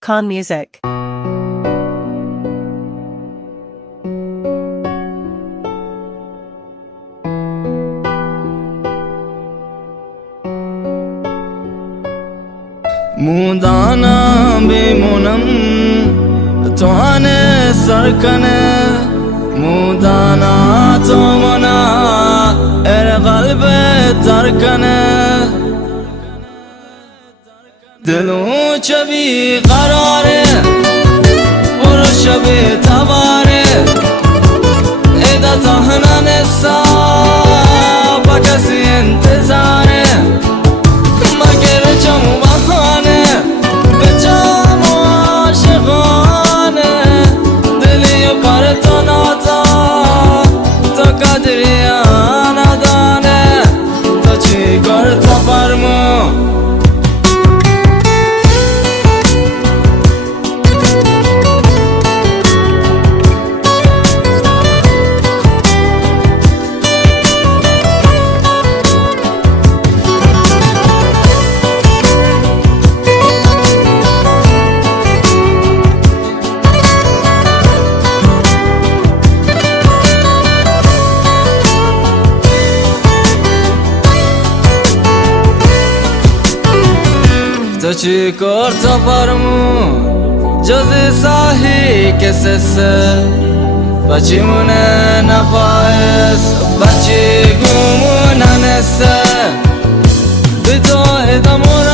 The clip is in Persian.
Con Music. موندانا بمونم توانه سرکنه موندانا تو منا ار قلب ترکنه دلو چبی قراره برو شبی تباره ایدا تهنا نسا با کسی انتظاره مگر چمو بخانه به چمو عاشقانه دلی پر تو ناتا تو قدری ندانه تو چی کار تا فرمو تو چی کار تا فرمو جز ساهی که سسه بچی مونه نپایست بچی گمونه نسه به تو ادامون